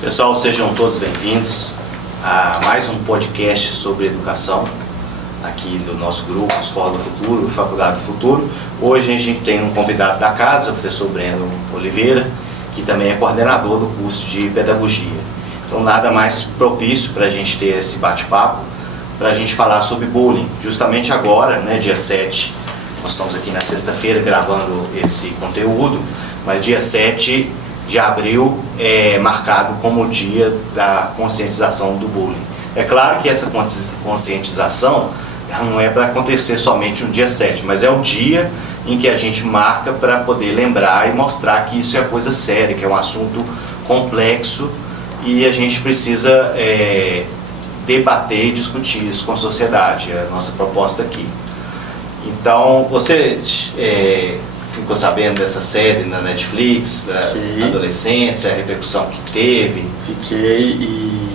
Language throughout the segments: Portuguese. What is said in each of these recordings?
Pessoal, sejam todos bem-vindos a mais um podcast sobre educação aqui do nosso grupo Escola do Futuro e Faculdade do Futuro. Hoje a gente tem um convidado da casa, o professor Breno Oliveira, que também é coordenador do curso de Pedagogia. Então nada mais propício para a gente ter esse bate-papo, para a gente falar sobre bullying. Justamente agora, né, dia 7, nós estamos aqui na sexta-feira gravando esse conteúdo, mas dia 7 de abril é marcado como o dia da conscientização do bullying. É claro que essa conscientização não é para acontecer somente no dia 7, mas é o dia em que a gente marca para poder lembrar e mostrar que isso é coisa séria, que é um assunto complexo e a gente precisa debater e discutir isso com a sociedade. É a nossa proposta aqui. Então, você ficou sabendo dessa série na Netflix, da adolescência, a repercussão que teve? Fiquei, e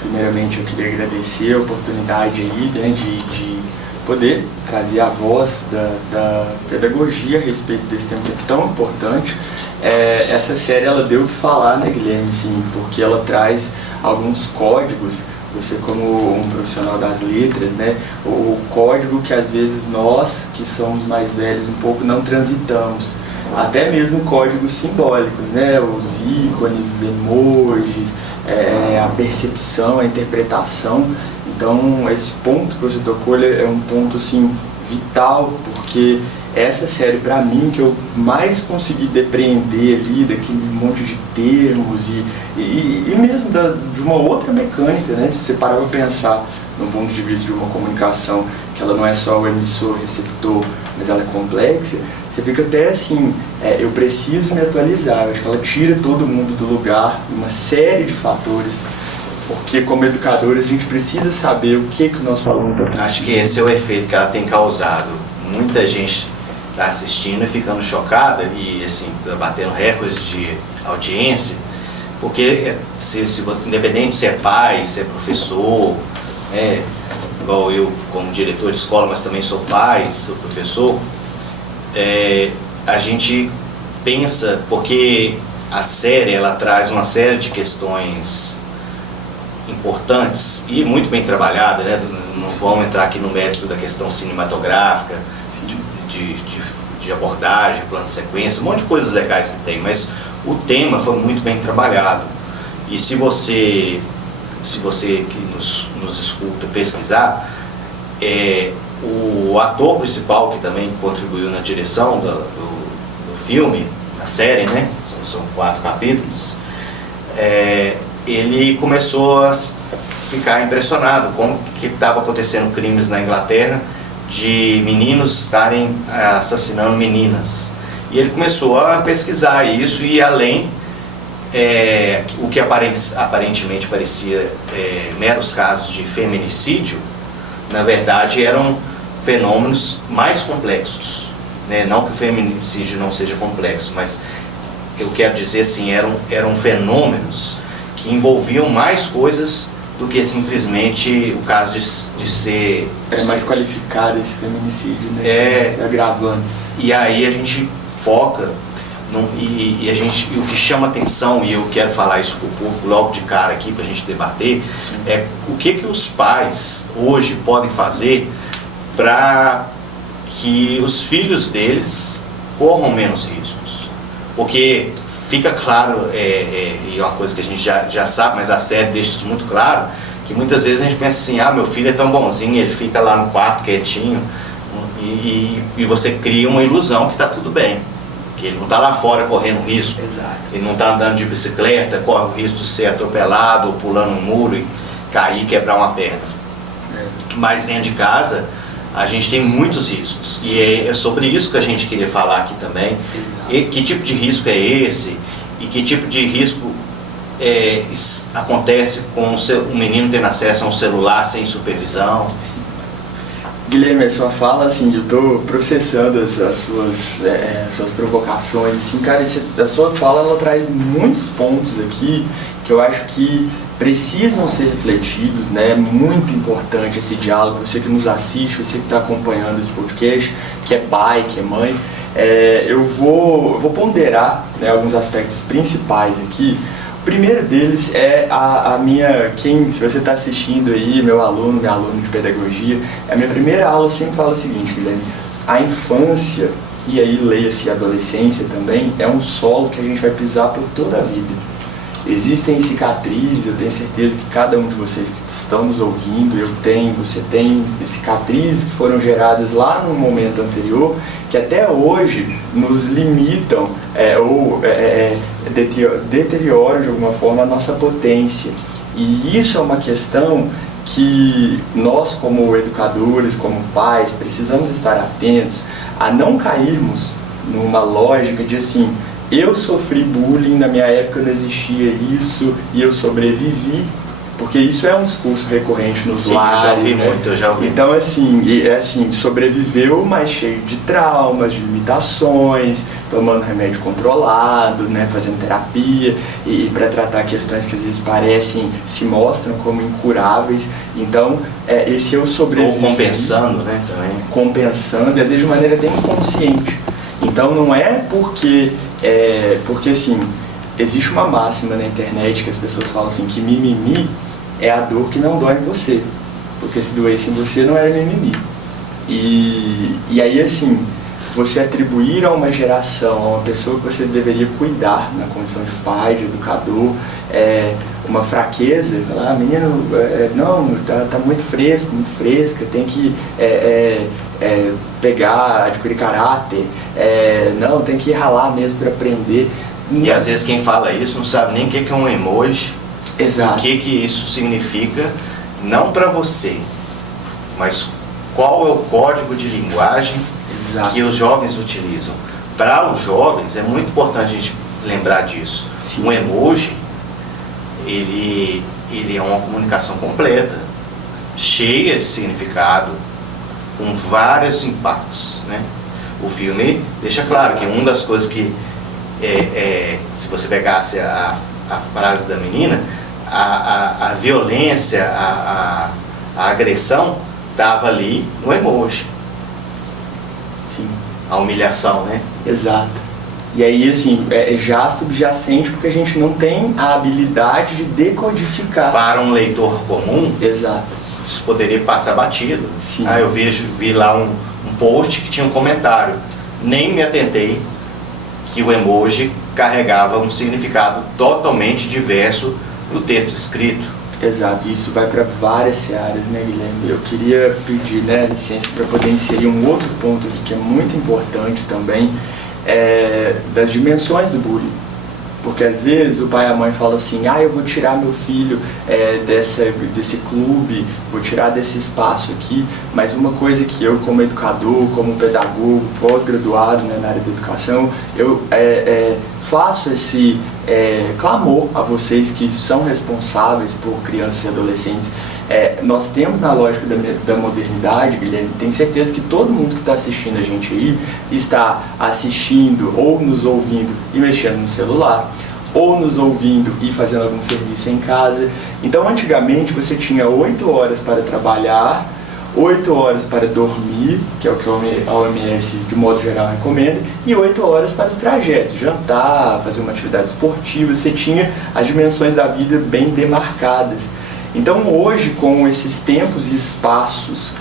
primeiramente eu queria agradecer a oportunidade aí, né, de poder trazer a voz da pedagogia a respeito desse tema que é tão importante. Essa série ela deu o que falar, né, Guilherme, sim, porque ela traz alguns códigos. Você como um profissional das letras, né, o código que às vezes nós, que somos mais velhos um pouco, não transitamos. Até mesmo códigos simbólicos, né, os ícones, os emojis, a percepção, a interpretação. Então esse ponto que você tocou é um ponto assim, vital, porque essa série, para mim, que eu mais consegui depreender ali daquele monte de termos e mesmo de uma outra mecânica, né? Se você parar para pensar no ponto de vista de uma comunicação, que ela não é só o emissor, receptor, mas ela é complexa, você fica até assim, eu preciso me atualizar. Eu acho que ela tira todo mundo do lugar, uma série de fatores, porque como educadores a gente precisa saber o que o nosso aluno está. Acho que esse é o efeito que ela tem causado. Muita gente está assistindo e ficando chocada e assim, tá batendo recordes de audiência, porque independente se é pai, se é professor, igual eu como diretor de escola, mas também sou pai, sou professor, a gente pensa, porque a série ela traz uma série de questões importantes e muito bem trabalhada, né? Não vamos entrar aqui no mérito da questão cinematográfica, de abordagem, plano de sequência, um monte de coisas legais que tem, mas o tema foi muito bem trabalhado. E se você que nos escuta pesquisar, o ator principal que também contribuiu na direção do filme, da série, né? São 4 capítulos, ele começou a ficar impressionado com o que estava acontecendo crimes na Inglaterra, de meninos estarem assassinando meninas. E ele começou a pesquisar isso e além, o que aparentemente parecia meros casos de feminicídio, na verdade eram fenômenos mais complexos, né? Não que o feminicídio não seja complexo, mas eu quero dizer assim, eram fenômenos que envolviam mais coisas do que simplesmente o caso de ser... É mais qualificado esse feminicídio, né? Agravantes. E aí a gente foca, e o que chama atenção, e eu quero falar isso com o público logo de cara aqui para a gente debater, sim, o que os pais hoje podem fazer para que os filhos deles corram menos riscos. Porque fica claro, e é uma coisa que a gente já sabe, mas a série deixa isso muito claro, que muitas vezes a gente pensa assim, meu filho é tão bonzinho, ele fica lá no quarto quietinho, e você cria uma ilusão que está tudo bem, que ele não está lá fora correndo risco. Exato. Ele não está andando de bicicleta, corre o risco de ser atropelado, ou pulando um muro e cair e quebrar uma perna. Mas dentro de casa, a gente tem muitos riscos, e é sobre isso que a gente queria falar aqui também. E que tipo de risco é esse, e que tipo de risco acontece com o menino tendo acesso a um celular sem supervisão. Sim. Guilherme, a sua fala, assim, eu estou processando as suas provocações, assim, cara, a sua fala ela traz muitos pontos aqui que eu acho que precisam ser refletidos, né? É muito importante esse diálogo. Você que nos assiste, você que está acompanhando esse podcast, que é pai, que é mãe, eu vou ponderar, né, alguns aspectos principais aqui. O primeiro deles é se você está assistindo aí, meu aluno, minha aluna de pedagogia, a minha primeira aula sempre fala o seguinte, Guilherme: a infância, e aí leia-se a adolescência também, é um solo que a gente vai pisar por toda a vida. Existem cicatrizes, eu tenho certeza que cada um de vocês que estão nos ouvindo, você tem cicatrizes que foram geradas lá no momento anterior, que até hoje nos limitam ou deterioram de alguma forma a nossa potência. E isso é uma questão que nós, como educadores, como pais, precisamos estar atentos a não cairmos numa lógica de assim: eu sofri bullying, na minha época não existia isso e eu sobrevivi, porque isso é um discurso recorrente nos lares. Já ouvi muito, eu já ouvi. Então, assim, sobreviveu, mas cheio de traumas, de limitações, tomando remédio controlado, né, fazendo terapia, e para tratar questões que às vezes se mostram como incuráveis. Então, esse eu sobrevivi. Ou compensando, né, também. Compensando, e às vezes de maneira até inconsciente. Então, não é porque assim, existe uma máxima na internet que as pessoas falam assim, que mimimi é a dor que não dói em você, porque se doesse em você não era mimimi. E aí, assim, você atribuir a uma geração, a uma pessoa que você deveria cuidar na condição de pai, de educador, uma fraqueza, falar: menino, não, tá muito fresco, muito fresca, tem que adquirir caráter, não, tem que ralar mesmo para aprender. E às vezes quem fala isso não sabe nem o que é um emoji. Exato. O que isso significa, não para você, mas qual é o código de linguagem. Exato. Que os jovens utilizam. Para os jovens é muito importante a gente lembrar disso. Sim. Um emoji, ele é uma comunicação completa, cheia de significado, com vários impactos, né? O filme deixa claro que uma das coisas que, se você pegasse a frase da menina, a violência, a agressão estava ali no emoji. Sim. A humilhação, né? Exato. E aí, assim, já subjacente, porque a gente não tem a habilidade de decodificar. Para um leitor comum, exato, isso poderia passar batido. Sim. Eu vi lá um post que tinha um comentário. Nem me atentei que o emoji carregava um significado totalmente diverso do texto escrito. Exato, isso vai para várias searas, né, Guilherme? Eu queria pedir, né, licença para poder inserir um outro ponto aqui que é muito importante também, das dimensões do bullying. Porque às vezes o pai e a mãe falam assim: eu vou tirar meu filho desse clube, vou tirar desse espaço aqui, mas uma coisa que eu, como educador, como pedagogo, pós-graduado, né, na área da educação, eu faço esse clamor a vocês que são responsáveis por crianças e adolescentes. Nós temos, na lógica da modernidade, Guilherme, tenho certeza que todo mundo que está assistindo a gente aí está assistindo ou nos ouvindo e mexendo no celular, ou nos ouvindo e fazendo algum serviço em casa. Então, antigamente você tinha 8 horas para trabalhar, 8 horas para dormir, que é o que a OMS de modo geral recomenda, e 8 horas para os trajetos, jantar, fazer uma atividade esportiva. Você tinha as dimensões da vida bem demarcadas. Então hoje, com esses tempos e espaços,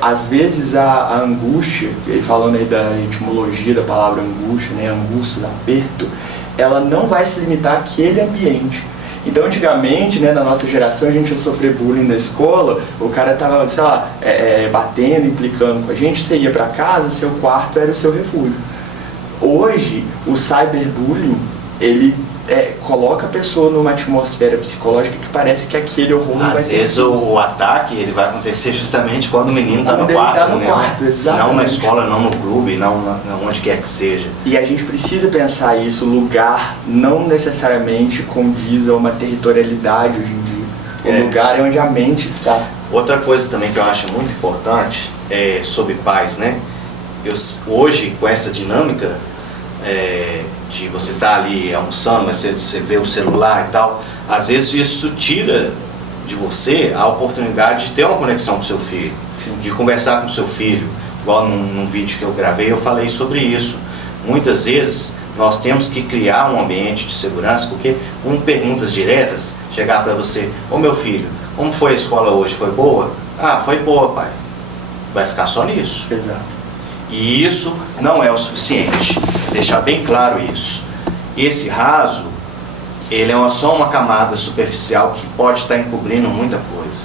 às vezes a angústia, falando aí da etimologia da palavra angústia, né, angustias, aperto, ela não vai se limitar àquele ambiente. Então antigamente, né, na nossa geração, a gente ia sofrer bullying na escola, o cara tava, sei lá, batendo, implicando com a gente, você ia para casa, seu quarto era o seu refúgio. Hoje, o cyberbullying, ele coloca a pessoa numa atmosfera psicológica que parece que aquele horror não vai ter. Às vezes o ataque ele vai acontecer justamente quando o menino está no quarto, não na escola, não no clube, não onde quer que seja. E a gente precisa pensar isso, lugar não necessariamente condiz a uma territorialidade hoje em dia. O lugar é onde a mente está. Outra coisa também que eu acho muito importante é sobre pais, né? Hoje, com essa dinâmica, de você estar ali almoçando, mas você vê o celular e tal, às vezes isso tira de você a oportunidade de ter uma conexão com o seu filho. Sim. De conversar com o seu filho. Igual num vídeo que eu gravei, eu falei sobre isso. Muitas vezes nós temos que criar um ambiente de segurança, porque com perguntas diretas, chegar para você, ô meu filho, como foi a escola hoje? Foi boa? Ah, foi boa, pai. Vai ficar só nisso. Exato. E isso não é o suficiente. Deixar bem claro isso. Esse raso, ele é só uma camada superficial que pode estar encobrindo muita coisa.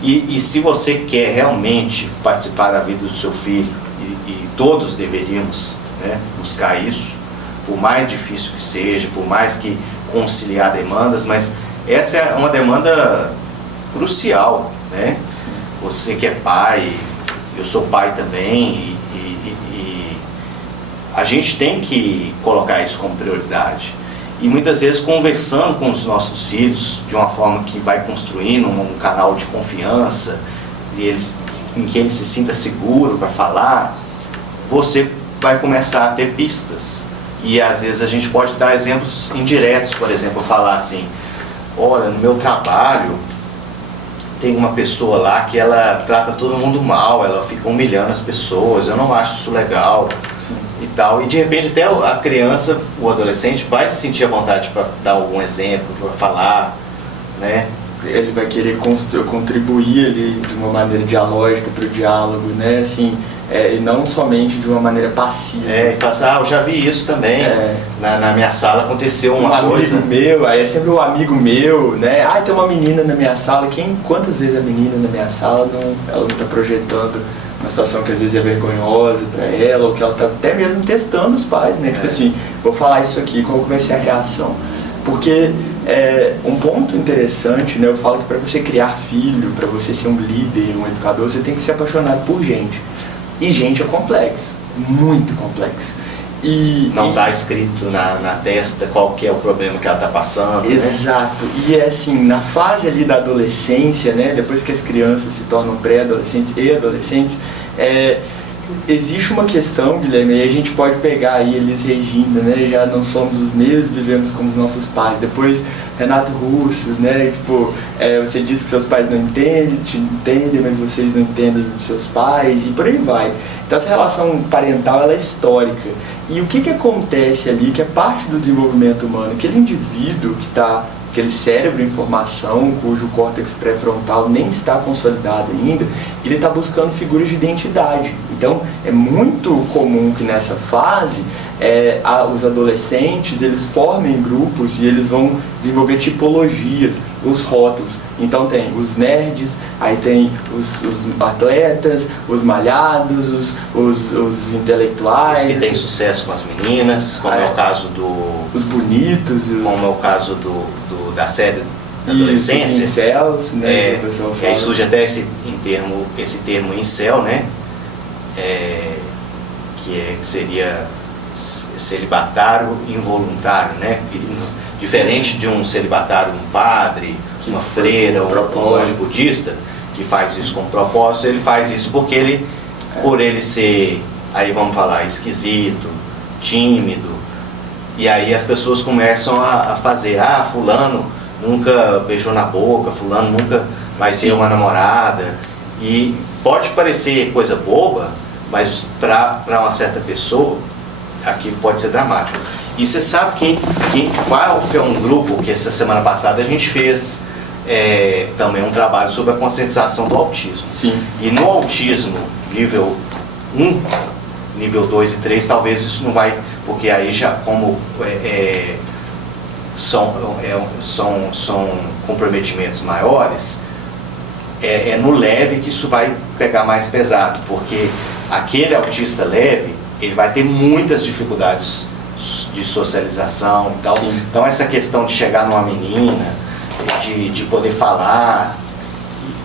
E se você quer realmente participar da vida do seu filho, e todos deveríamos, né, buscar isso, por mais difícil que seja, por mais que conciliar demandas, mas essa é uma demanda crucial, né? Você que é pai, eu sou pai também, e a gente tem que colocar isso como prioridade. E muitas vezes conversando com os nossos filhos de uma forma que vai construindo um canal de confiança, em que ele se sinta seguro para falar, você vai começar a ter pistas. E às vezes a gente pode dar exemplos indiretos, por exemplo, falar assim, olha, no meu trabalho tem uma pessoa lá que ela trata todo mundo mal, ela fica humilhando as pessoas, eu não acho isso legal. Sim. E tal, e de repente até a criança, o adolescente vai se sentir à vontade para dar algum exemplo, para falar, né? Ele vai querer contribuir ali de uma maneira dialógica para o diálogo, né? Assim, e não somente de uma maneira passiva. E fala assim, eu já vi isso também, na minha sala aconteceu uma coisa. Um amigo meu, aí é sempre um amigo meu, né? Tem uma menina na minha sala, quantas vezes a menina na minha sala, ela não está projetando uma situação que às vezes é vergonhosa para ela, ou que ela está até mesmo testando os pais, né? Tipo assim, vou falar isso aqui, qual vai ser a reação? Porque um ponto interessante, né? Eu falo que para você criar filho, para você ser um líder, um educador, você tem que ser apaixonado por gente. E gente é complexo, muito complexo. Não está escrito na testa qual que é o problema que ela está passando. Exato. Né? E assim, na fase ali da adolescência, né? Depois que as crianças se tornam pré-adolescentes e adolescentes, existe uma questão, Guilherme, e a gente pode pegar aí Elis Regina, né? Já não somos os mesmos, vivemos como os nossos pais. Depois, Renato Russo, né? Tipo, você diz que seus pais não te entendem, mas vocês não entendem os seus pais, e por aí vai. Então essa relação parental, ela é histórica. E o que acontece ali, que é parte do desenvolvimento humano? Aquele indivíduo que está, aquele cérebro em formação, cujo córtex pré-frontal nem está consolidado ainda, ele está buscando figuras de identidade. Então, é muito comum que nessa fase, os adolescentes, eles formem grupos e eles vão desenvolver tipologias, os rótulos. Então tem os nerds, aí tem os atletas, os malhados, os intelectuais. Os que têm sucesso com as meninas, como é o caso os bonitos. Como é o caso da série da adolescência. Os incels, né? E aí surge até esse termo incel, né? Que seria celibatário involuntário, né? Diferente de um celibatário, um padre, uma freira, um monge budista, que faz isso com propósito, ele faz isso porque por ele ser, aí vamos falar, esquisito, tímido, e aí as pessoas começam a fazer, fulano nunca beijou na boca, fulano nunca vai ter uma namorada, e pode parecer coisa boba, mas para uma certa pessoa, aquilo pode ser dramático. E você sabe qual é um grupo que essa semana passada a gente fez também um trabalho sobre a conscientização do autismo. Sim. E no autismo, nível 1, nível 2 e 3, talvez isso não vai, porque aí já como são comprometimentos maiores, é no leve que isso vai pegar mais pesado, porque aquele autista leve, ele vai ter muitas dificuldades de socialização e tal. Sim. Então essa questão de chegar numa menina, de poder falar,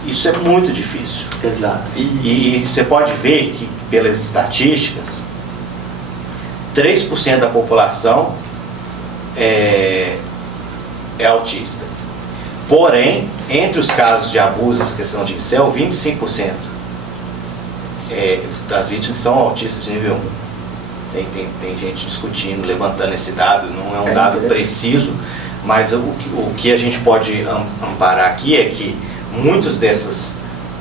isso é muito difícil. Exato. E você pode ver que, pelas estatísticas, 3% da população é autista. Porém, entre os casos de abuso, essa questão de incel, 25% das vítimas são autistas de nível 1. Tem gente discutindo, levantando esse dado, não é um dado preciso, mas o que a gente pode amparar aqui é que muitas dessas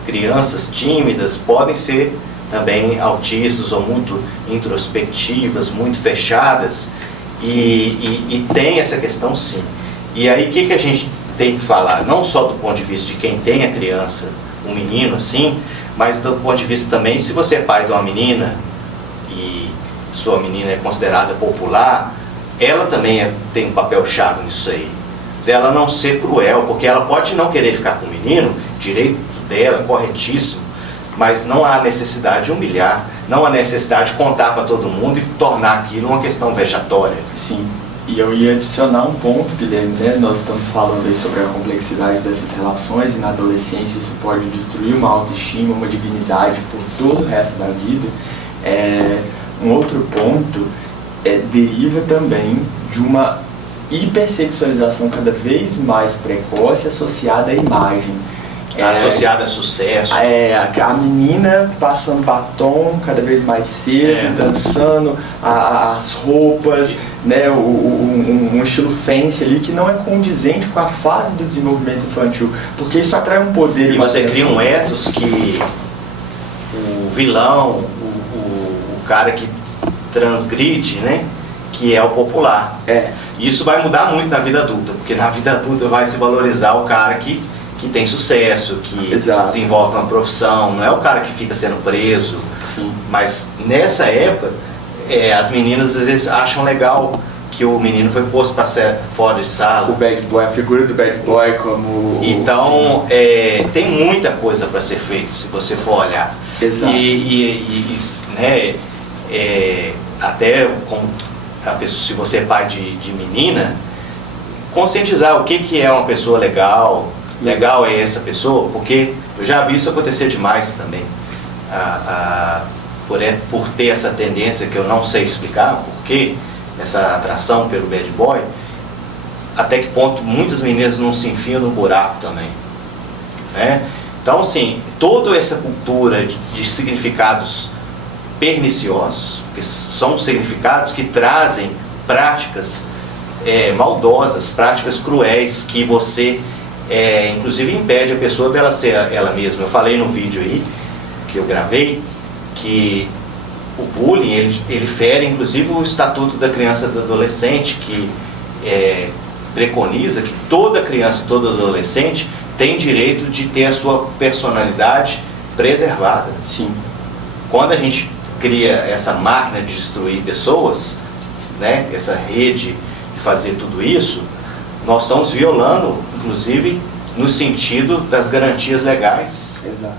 crianças tímidas podem ser também autistas ou muito introspectivas, muito fechadas, E tem essa questão, sim. E aí o que a gente tem que falar? Não só do ponto de vista de quem tem a criança, um menino assim, mas do ponto de vista também, se você é pai de uma menina e sua menina é considerada popular, ela também tem um papel-chave nisso aí. Dela não ser cruel, porque ela pode não querer ficar com o menino, direito dela, corretíssimo, mas não há necessidade de humilhar, não há necessidade de contar para todo mundo e tornar aquilo uma questão vexatória. Sim, e eu ia adicionar um ponto, Guilherme, né? Nós estamos falando aí sobre a complexidade dessas relações e na adolescência isso pode destruir uma autoestima, uma dignidade por todo o resto da vida. Um outro ponto deriva também de uma hipersexualização cada vez mais precoce associada à imagem. Associada a sucesso. A menina passando batom cada vez mais cedo, dançando, as roupas, né, um estilo fancy ali que não é condizente com a fase do desenvolvimento infantil, porque isso atrai um poder. E você cria um ethos que o vilão, o cara que transgride, né, que é o popular. Isso vai mudar muito na vida adulta, porque na vida adulta vai se valorizar o cara que tem sucesso, que desenvolve uma profissão, não é o cara que fica sendo preso. Sim. Mas nessa época, as meninas às vezes acham legal que o menino foi posto para ser fora de sala. O bad boy, a figura do bad boy como... Então, tem muita coisa para ser feita, se você for olhar. Exato. Né, até como a pessoa, se você é pai de menina, conscientizar o que é uma pessoa legal. Legal é essa pessoa, porque eu já vi isso acontecer demais também. Por ter essa tendência que eu não sei explicar, porque essa atração pelo bad boy, até que ponto muitas meninas não se enfiam no buraco também, né? Então, assim, toda essa cultura de significados perniciosos, que são significados que trazem práticas maldosas, práticas cruéis, que você inclusive impede a pessoa dela ser ela mesma. Eu falei no vídeo aí que eu gravei que o bullying ele fere inclusive o Estatuto da Criança e do Adolescente, que preconiza que toda criança e todo adolescente tem direito de ter a sua personalidade preservada. Sim. Quando a gente cria essa máquina de destruir pessoas, né, essa rede de fazer tudo isso, nós estamos violando, inclusive, no sentido das garantias legais. Exato.